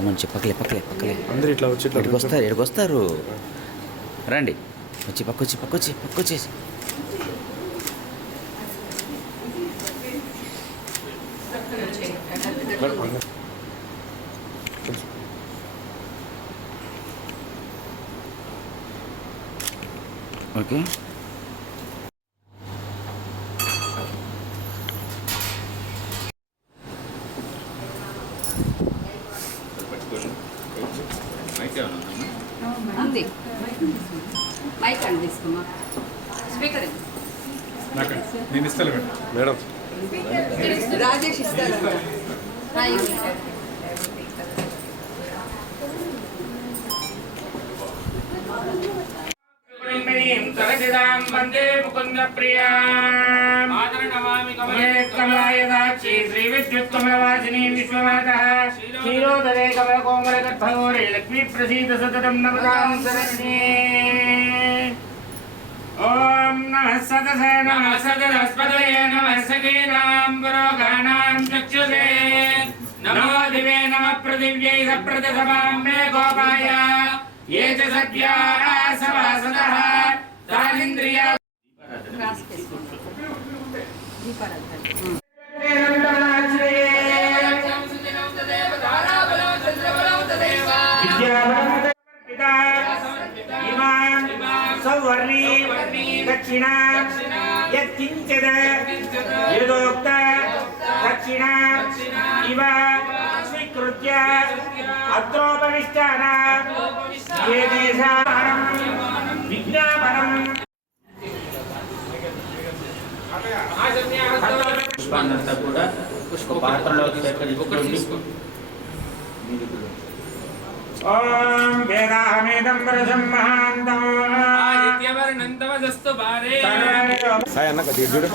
రమ్మని చెప్పి పక్కలే పక్కలే పక్కలే. అందరు ఇట్లా వచ్చి ఇక్కడికి వస్తారు ఇక్కడికి వస్తారు? రండి. వచ్చి పక్కొచ్చి పక్కొచ్చి పక్కొచ్చేసి ఓకే. ఉంది మైక్ అండి తీసుకోమా స్పీకర్ ఇవ్వు. నేను ఇస్తాను మేడం. రాజేష్ ఇస్తారు శ్రీ విద్యుత్ కమలవాసిని విశ్వమాత క్షీరోదరే కమల కోమల గర్భగోరే లక్ష్మీ ప్రసీద సతతం నవదాం సరణి ఓం నమః సదస నమః సదస్పదయ నమః సకీనాం పురోగానాం చక్షుషే నమో దివే నమః పృథివ్యై సప్రదసమాం మే గోపాయ ఏ చ సద్యా సవాసదః తానింద్రియా క్రాస్ చేసుకోండి దీపారాధన ఉం. సౌవర్ణి యత్కించద యదోక్త దక్షిణ ఇవ స్వీకృత్య ఏ పుష్పాన్నంతా కూడా ఒక పాత్రలోకి సేకరించుకోండి. ఓం వేదాహమేదం వరసం మహాంతం సాయి అన్న కొద్దిగా చూడు.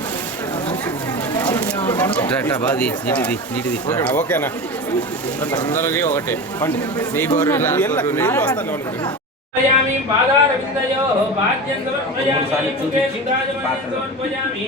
తీ, నీటిది నీటిది. ఓకేనా అందరికీ ఒకటే. నీ గోరు. సమర్పయామి బాధారవిందయో భాగ్యం సమర్పయామి ముఖే సుధాజమయం సమర్పయామి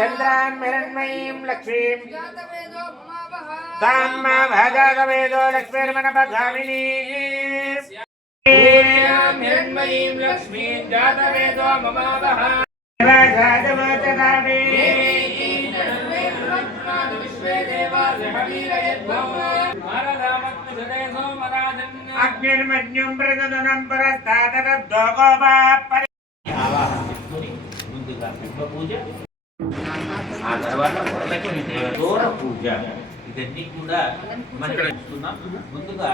భవస్వ చేతరాతనామహీరణాయ దక్షదేయో వశ్యోదమోరసద్దచ్చలా మోహిష్టామయో భవస్థానమో చేతరాతనామహీరణాయ దక్షదేయో వశ్యోదమోరసద్దచ్చలాదేతర బుధదేవ మకరః నస్వారణమమవః వారికి సంక్రాంతి బంధాలు ఓం హిరణ్యవర్ణాం హరిణీం సువర్ణరజతస్రజాం చంద్రాం హిరణ్మయీం లక్ష్మీం తాం మా భాజాగవేదో లక్ష్మీర్మణపగామినీ హిరణ్మయీం లక్ష్మీం జాతవేదో మమావహ జాతవోచనామి అగ్నిర్మజ్ఞం ప్రదనం పరస్తాతరద్యోగోపాపరి ఆవాహన ముందుగా బింబ పూజ ఆ తర్వాత వరలక్ష్మి పూజ. ఇదన్నీ కూడా మనం చేస్తున్నాం. ముందుగా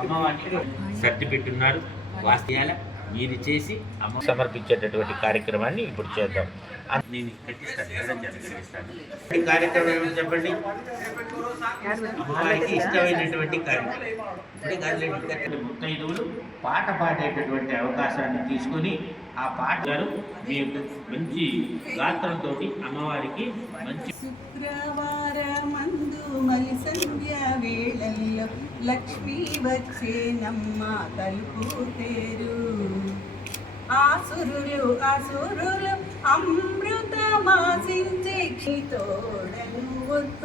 అమ్మవారికి సర్ది పెట్టున్నారు. వాస్తయాల మీరు చేసి అమ్మ సమర్పించేటటువంటి కార్యక్రమాన్ని ఇప్పుడు చేద్దాం. నేను కట్టిస్తాను కార్యక్రమం ఏమని చెప్పండి? అమ్మవారికి ఇష్టమైనటువంటి కార్యక్రమం. ముత్తైదువులు పాట పాడేటటువంటి అవకాశాన్ని తీసుకొని ఆ పాట గారు మీ యొక్క మంచి గాత్రంతో అమ్మవారికి మంచి శుక్రవారమందు మలి సంధ్య వేళల్లో లక్ష్మీ వచ్చేనమ్మ తలుపు తేరు. ఆసురులు అసురులు అమృతమాసించే క్షితోడను ఉత్పత్తి